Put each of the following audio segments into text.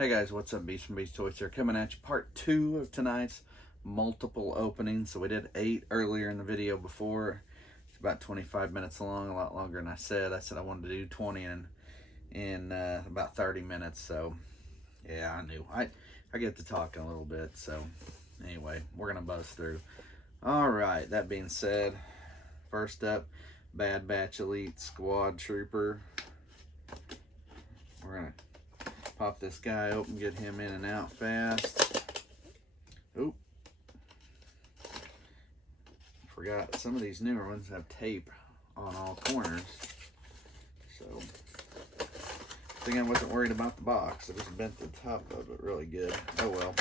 Hey guys, what's up? Beast from Beast Toys here, coming at you part 2 of tonight's multiple openings. So we did 8 earlier in the video before. It's about 25 minutes long, a lot longer than I said. I said I wanted to do 20 in about 30 minutes. So yeah, I knew. I get to talking a little bit. So anyway, we're gonna buzz through. All right. That being said, first up, Bad Batch Elite Squad Trooper. We're gonna pop this guy open, get him in and out fast. Oop. Forgot some of these newer ones have tape on all corners. So, I think I wasn't worried about the box. I just bent the top of it really good. Oh well.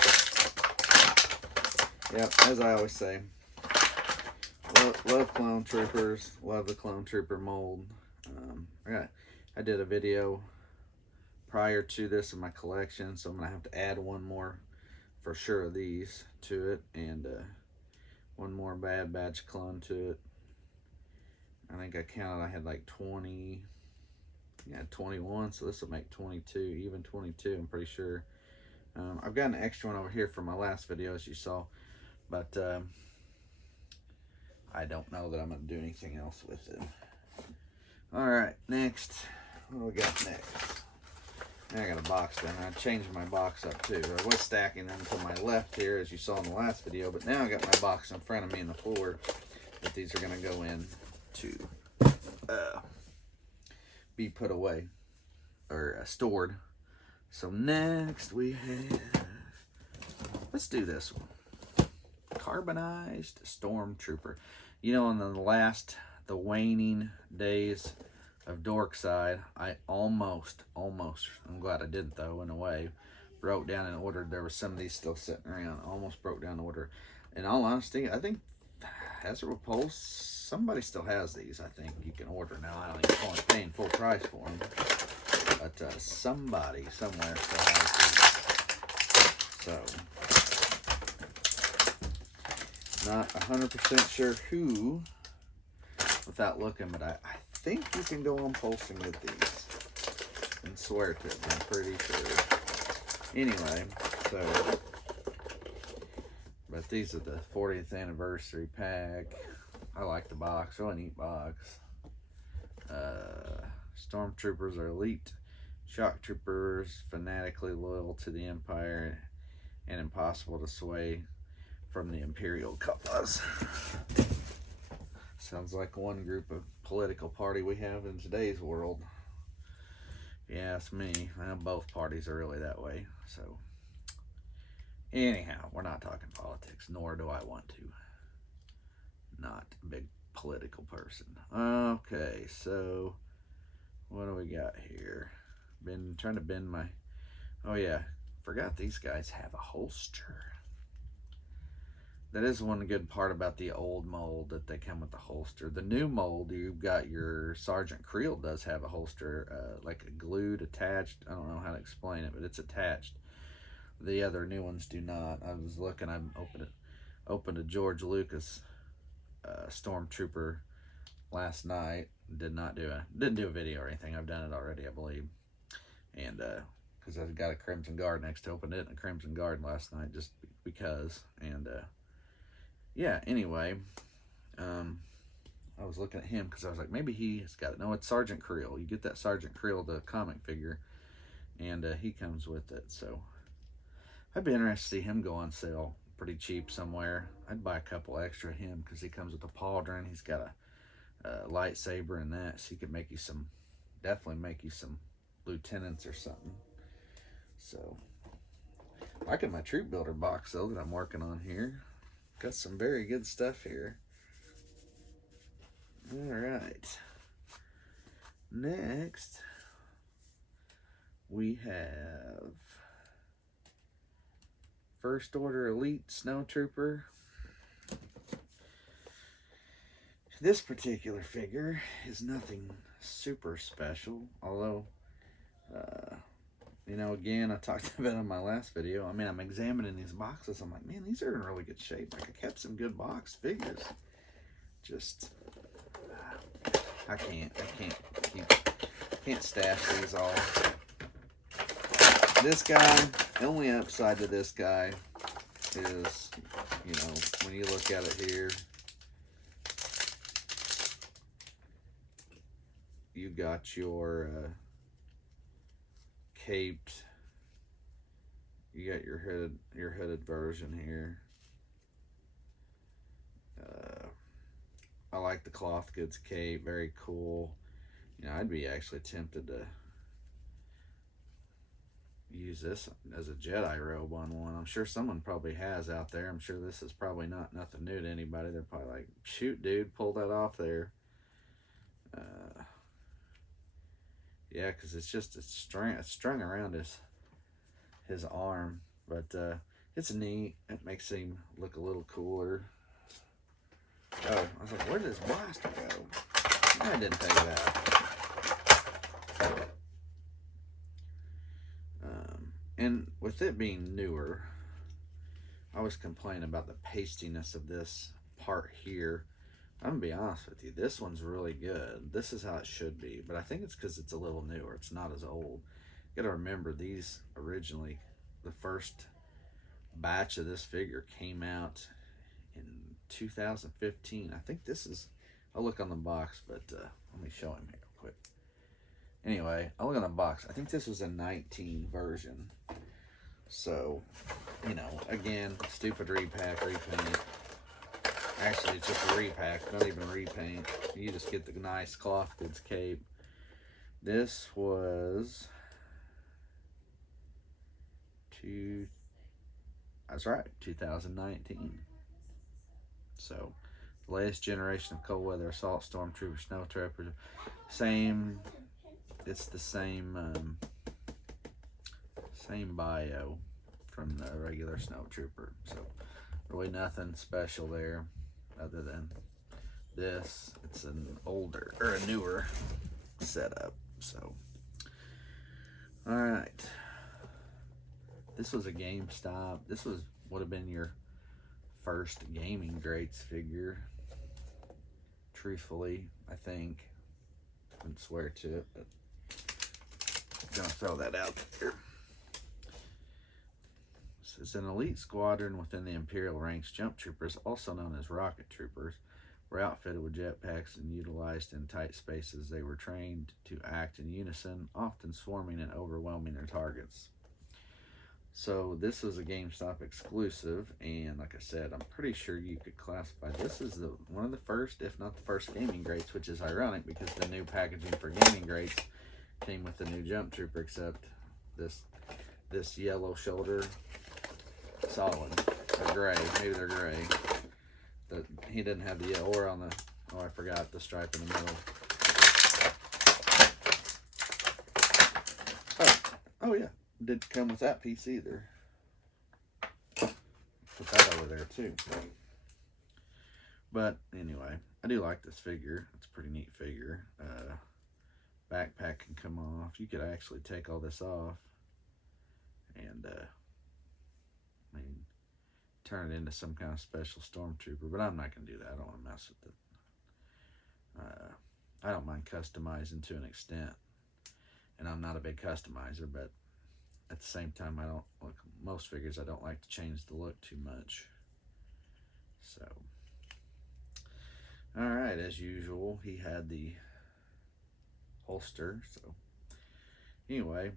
Yep, as I always say. Love Clone Troopers. Love the Clone Trooper mold. I did a video prior to this in my collection, so I'm gonna have to add one more for sure of these to it, and one more Bad Batch clone to it. I think I counted, I had like 20, yeah, 21, so this will make 22, even 22, I'm pretty sure. I've got an extra one over here from my last video, as you saw, but I don't know that I'm gonna do anything else with it. All right, next, what do we got next? I got a box down. I changed my box up too. I was stacking them to my left here, as you saw in the last video, but now I got my box in front of me on the floor that these are going to go in to be put away or stored. So next we have, let's do this one. Carbonized Stormtrooper. You know, in the waning days of Dorkside, I almost, I'm glad I didn't though, in a way, broke down and ordered. There were some of these still sitting around. Almost broke down and ordered. In all honesty, I think Hazard Repulse, somebody still has these. I think you can order now. I don't even want paying full price for them, but somebody somewhere still has these. So, not 100% sure who without looking, but I think you can go on pulsing with these and swear to it, I'm pretty sure. Anyway, so, but these are the 40th anniversary pack. I like the box, really neat box. Stormtroopers are elite shock troopers, fanatically loyal to the Empire and impossible to sway from the Imperial cause. Sounds like one group of political party we have in today's world. Yeah, it's me. Well, both parties are really that way. So, anyhow, we're not talking politics, nor do I want to. Not a big political person. Okay, so what do we got here? Been trying to bend my... Oh yeah, forgot these guys have a holster. That is one good part about the old mold, that they come with the holster. The new mold, you've got your Sergeant Creel does have a holster, like a glued, attached. I don't know how to explain it, but it's attached. The other new ones do not. I was looking, I opened a George Lucas Stormtrooper last night. Didn't do a video or anything. I've done it already, I believe. And because I've got a Crimson Guard next to, opened it in a Crimson Guard last night just because. And yeah, anyway, I was looking at him because I was like, maybe he's got it. No, it's Sergeant Creel. You get that Sergeant Creel, the comic figure, and he comes with it. So I'd be interested to see him go on sale pretty cheap somewhere. I'd buy a couple extra of him because he comes with a pauldron. He's got a lightsaber and that, so he could make you some, definitely make you some lieutenants or something. So, liking my troop builder box though that I'm working on here. Got some very good stuff here. All right. Next, we have First Order Elite Snowtrooper. This particular figure is nothing super special, although, you know, again, I talked about it in my last video. I mean, I'm examining these boxes. I'm like, man, these are in really good shape. Like, I kept some good box figures. Just, I can't stash these all. This guy, the only upside to this guy is, you know, when you look at it here, you got your caped, you got your hooded version here. I like the cloth goods cape, very cool. You know, I'd be actually tempted to use this as a Jedi robe on one. I'm sure someone probably has out there. I'm sure this is probably not nothing new to anybody. They're probably like, shoot, dude, pull that off there. Yeah, because it's strung around his arm, but it's neat. It makes him look a little cooler. Oh, I was like, where did his blaster go? I didn't think of that. And with it being newer, I was complaining about the pastiness of this part here. I'm gonna be honest with you, this one's really good. This is how it should be, but I think it's because it's a little newer. It's not as old. You gotta remember, these originally, the first batch of this figure came out in 2015. I think this is, I'll look on the box, but let me show him here real quick. Anyway, I'll look on the box. I think this was a 19 version. So, you know, again, stupid repack, repaint. Actually, it's just a repack, not even repaint. You just get the nice cloth goods cape. This was that's right, 2019. So, the latest generation of cold weather assault stormtrooper, snow troopers. Same, it's the same same bio from the regular snow trooper. So, really nothing special there other than this. It's an older or a newer setup. So, all right, this was a GameStop. This would have been your first Gaming Greats figure, truthfully. I think I wouldn't swear to it, but I'm gonna throw that out there. It's an elite squadron within the Imperial ranks. Jump troopers, also known as rocket troopers, were outfitted with jetpacks and utilized in tight spaces. They were trained to act in unison, often swarming and overwhelming their targets. So this is a GameStop exclusive, and like I said, I'm pretty sure you could classify this as one of the first, if not the first, Gaming Greats, which is ironic because the new packaging for Gaming Greats came with the new Jump Trooper, except this yellow shoulder, solid, or gray, maybe they're gray. He didn't have the or on the, oh, I forgot the stripe in the middle. Oh yeah, didn't come with that piece either. Put that over there too. But anyway, I do like this figure. It's a pretty neat figure. Backpack can come off. You could actually take all this off and I mean, turn it into some kind of special stormtrooper, but I'm not going to do that. I don't want to mess with it. I don't mind customizing to an extent, and I'm not a big customizer, but at the same time, I don't, like most figures, I don't like to change the look too much. So, all right, as usual, he had the holster. So, anyway,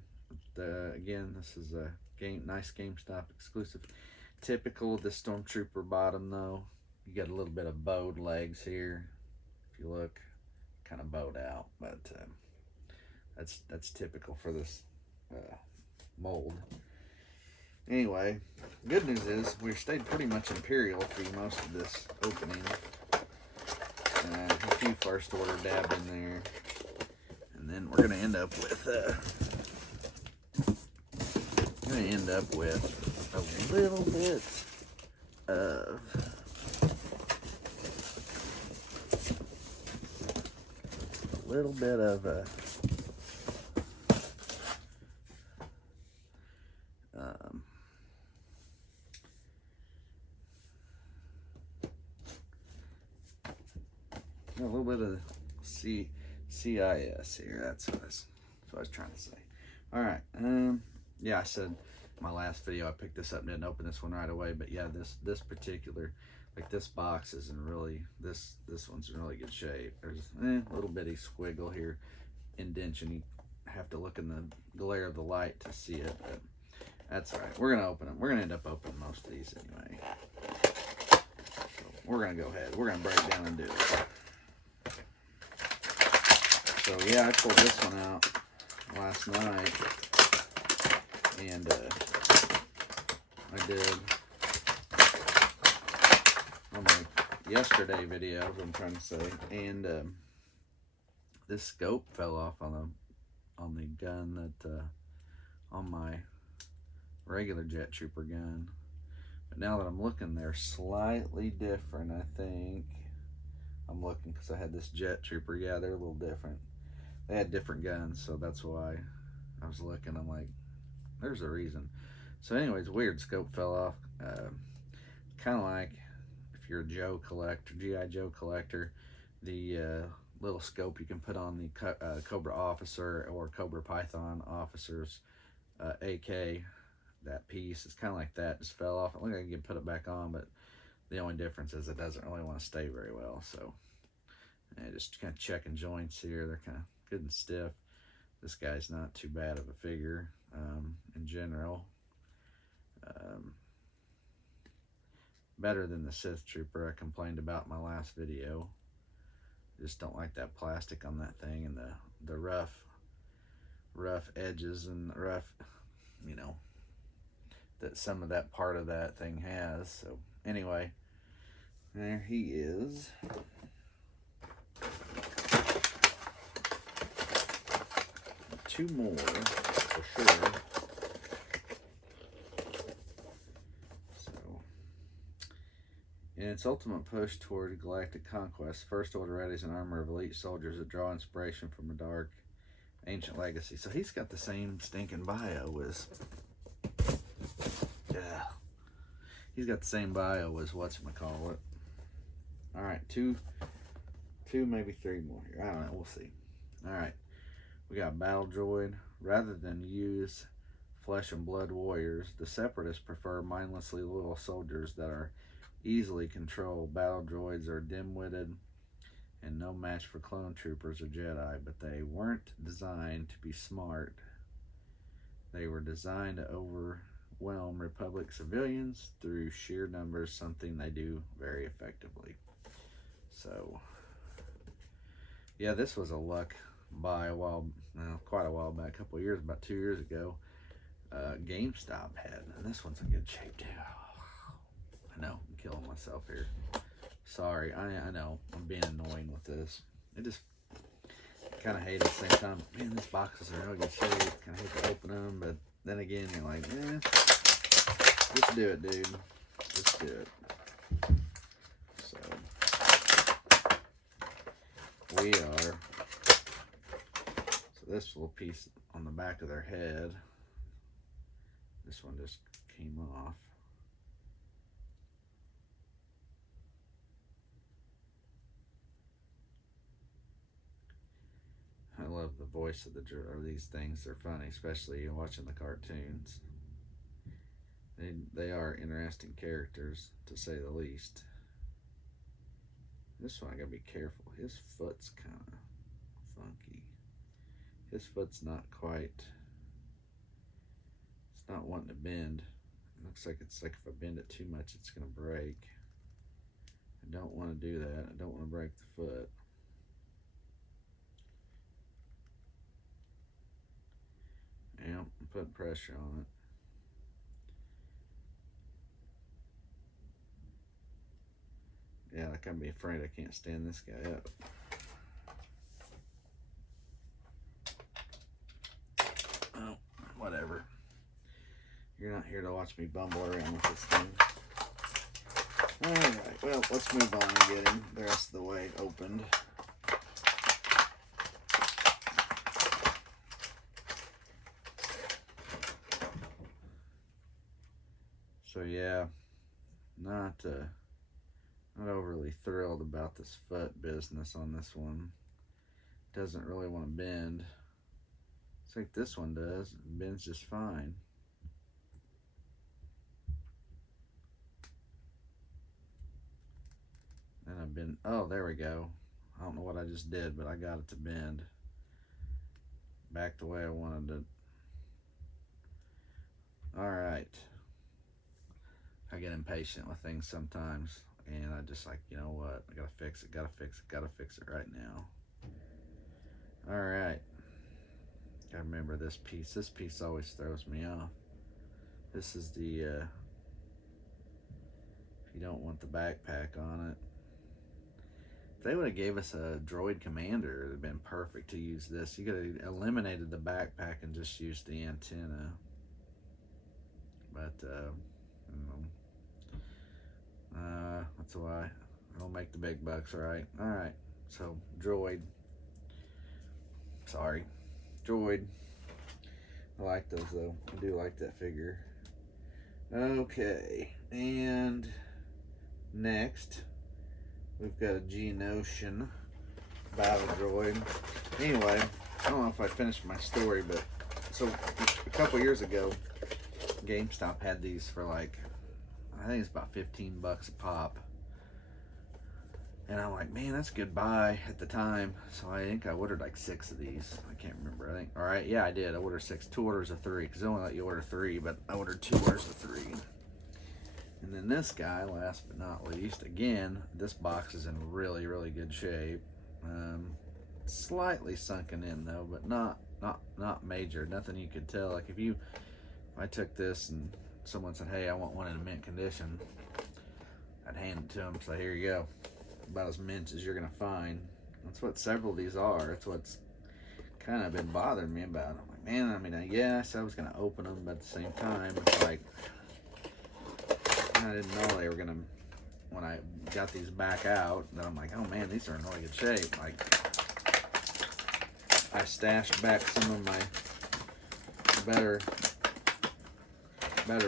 again, this is a nice GameStop exclusive. Typical of the Stormtrooper bottom, though, you got a little bit of bowed legs here. If you look, kind of bowed out, but that's typical for this mold. Anyway, good news is we stayed pretty much Imperial through most of this opening. A few first order dabbed in there, and then we're gonna end up with a little bit of a little bit of CIS here. That's what I was trying to say. All right. yeah, I said my last video I picked this up and didn't open this one right away, but yeah, this particular, like this box is in really, this one's in really good shape. There's a little bitty squiggle here, indention. You have to look in the glare of the light to see it, but that's all right. We're gonna open them. We're gonna end up opening most of these anyway. So we're gonna go ahead. We're gonna break down and do it. So yeah, I pulled this one out last night, and I did on my yesterday video, I'm trying to say, and this scope fell off on the gun that on my regular Jet Trooper gun. But now that I'm looking, they're slightly different. I think I'm looking because I had this Jet Trooper. Yeah, they're a little different. They had different guns, so that's why I was looking. I'm like, there's a reason. So anyways, weird scope fell off. Kind of like if you're a Joe collector, G.I. Joe collector, the little scope you can put on the Cobra Officer or Cobra Python Officer's AK, that piece, it's kind of like that, just fell off. I think I can put it back on, but the only difference is it doesn't really want to stay very well. So just kind of checking joints here. They're kind of good and stiff. This guy's not too bad of a figure in general. Better than the Sith Trooper I complained about in my last video. Just don't like that plastic on that thing, and the rough edges and rough, you know, that some of that part of that thing has. So anyway, there he is. Two more for sure. In its ultimate push toward galactic conquest, First Order readies an armor of elite soldiers that draw inspiration from a dark, ancient legacy. So he's got the same stinking bio as... Yeah. He's got the same bio as whatchamacallit. Alright, two, maybe three more here. I don't know, we'll see. Alright, we got Battle Droid. Rather than use flesh and blood warriors, the Separatists prefer mindlessly loyal soldiers that are easily controlled. Battle droids are dim-witted and no match for clone troopers or Jedi, but they weren't designed to be smart. They were designed to overwhelm Republic civilians through sheer numbers, something they do very effectively. So, yeah, this was a luck buy quite a while back, a couple of years, about 2 years ago. GameStop had, and this one's in good shape too. I know, I'm killing myself here. Sorry, I know, I'm being annoying with this. I just kind of hate it at the same time. Man, these boxes are in really good shape. Kind of hate to open them, but then again, you're like, just do it, dude. Just do it. So, so this little piece on the back of their head, this one just came off. I love the voice of these things. They're funny, especially watching the cartoons. They are interesting characters, to say the least. This one I gotta be careful. His foot's kind of funky. His foot's not quite. It's not wanting to bend. It looks like it's like if I bend it too much, it's gonna break. I don't want to do that. I don't want to break the foot. Yeah, I'm putting pressure on it. Yeah, like I'm be afraid I can't stand this guy up. Oh, whatever. You're not here to watch me bumble around with this thing. Alright, well, let's move on and get him the rest of the way opened. So yeah, not overly thrilled about this foot business on this one. Doesn't really want to bend. It's like this one does. It bends just fine. I've been, oh, there we go. I don't know what I just did, but I got it to bend back the way I wanted it. All right. I get impatient with things sometimes, and I just like, you know what? I gotta fix it, gotta fix it right now. All right. Gotta remember this piece. This piece always throws me off. This is the, if you don't want the backpack on it. If they would have gave us a droid commander, it would have been perfect to use this. You could have eliminated the backpack and just used the antenna. But, that's why I'll make the big bucks, right? All right, so droid. Sorry, droid. I like those though. I do like that figure. Okay, and next we've got a Geonosian battle droid. Anyway, I don't know if I finished my story, but so a couple years ago, GameStop had these for like, I think it's about $15 a pop. And I'm like, man, that's a good buy at the time. So I think I ordered like 6 of these. I can't remember. I think, all right, yeah, I did. I ordered 6, 2 orders of 3, because they only let you order 3, but I ordered 2 orders of 3. And then this guy, last but not least, again, this box is in really, really good shape. Slightly sunken in though, but not major. Nothing you could tell. Like if I took this and someone said, hey, I want one in a mint condition, I'd hand it to them and say, here you go. About as mint as you're gonna find. That's what several of these are. That's what's kind of been bothering me about it. I'm like, man, I mean, yes, I was gonna open them, but at the same time, it's like, I didn't know they were gonna, when I got these back out, then I'm like, oh man, these are in really good shape. Like, I stashed back some of my better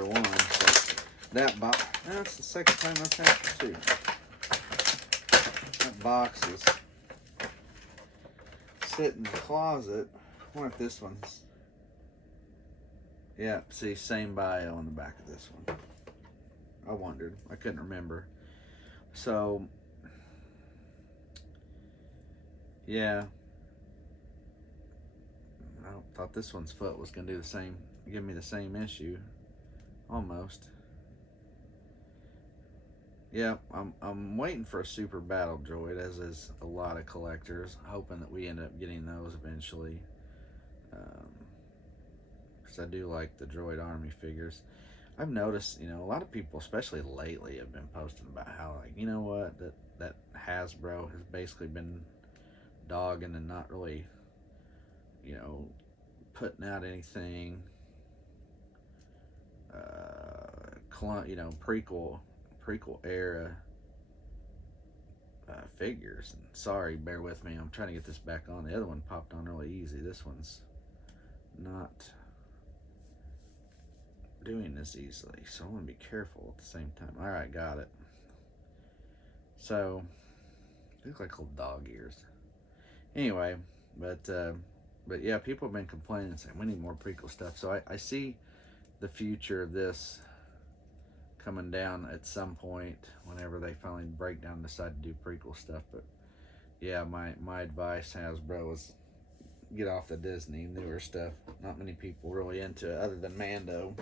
ones. But that box, that's the second time I've had it too. That box is sitting in the closet. I wonder if this one's, yeah, see, same bio on the back of this one. I wondered. I couldn't remember. So, yeah. I thought this one's foot was going to do the same, give me the same issue. Almost. Yeah, I'm waiting for a super battle droid, as is a lot of collectors, hoping that we end up getting those eventually. Because I do like the droid army figures. I've noticed, you know, a lot of people, especially lately, have been posting about how, like, you know what, that Hasbro has basically been dogging and not really, you know, putting out anything, you know, prequel era figures. And sorry, bear with me, I'm trying to get this back on. The other one popped on really easy. This one's not doing this easily, so I want to be careful at the same time. All right, got it. So they look like little dog ears. Anyway, but yeah, people have been complaining and saying we need more prequel stuff. So I see the future of this coming down at some point whenever they finally break down and decide to do prequel stuff. But yeah, my advice, Hasbro, is get off the Disney newer stuff. Not many people really into it other than Mando.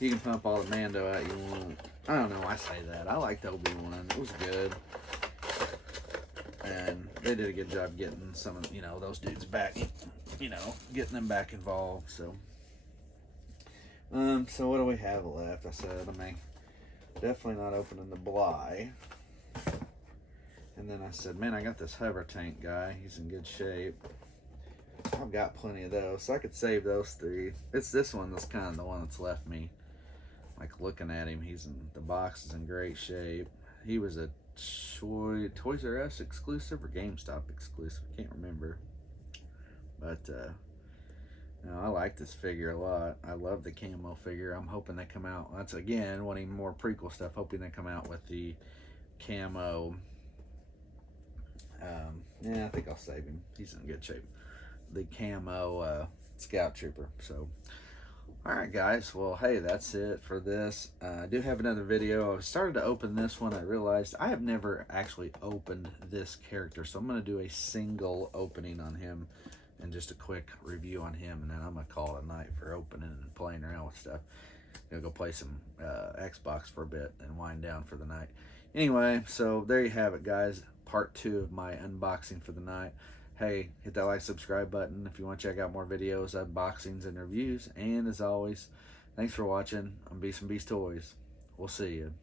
You can pump all the Mando out you want. I don't know, I say that. I liked Obi-Wan. It was good. And they did a good job getting some of, you know, those dudes back, you know, getting them back involved. So so what do we have left? I said, I mean, definitely not opening the Bly. And then I said, man, I got this hover tank guy. He's in good shape. I've got plenty of those, so I could save those 3. It's this one that's kind of the one that's left me, like, looking at him. The box is in great shape. He was a Toys R Us exclusive or GameStop exclusive, can't remember. But you know, I like this figure a lot. I love the camo figure. I'm hoping they come out, that's again wanting more prequel stuff, hoping they come out with the camo. Yeah, I think I'll save him. He's in good shape. The camo Scout Trooper. So Alright guys, well hey, that's it for this. I do have another video. I started to open this one. I realized I have never actually opened this character, so I'm going to do a single opening on him and just a quick review on him, and then I'm going to call it a night for opening and playing around with stuff. Gonna go play some Xbox for a bit and wind down for the night. Anyway, so there you have it guys, part 2 of my unboxing for the night. Hey, hit that like, subscribe button if you want to check out more videos, unboxings, and reviews. And as always, thanks for watching. I'm Beast from Beast Toys. We'll see you.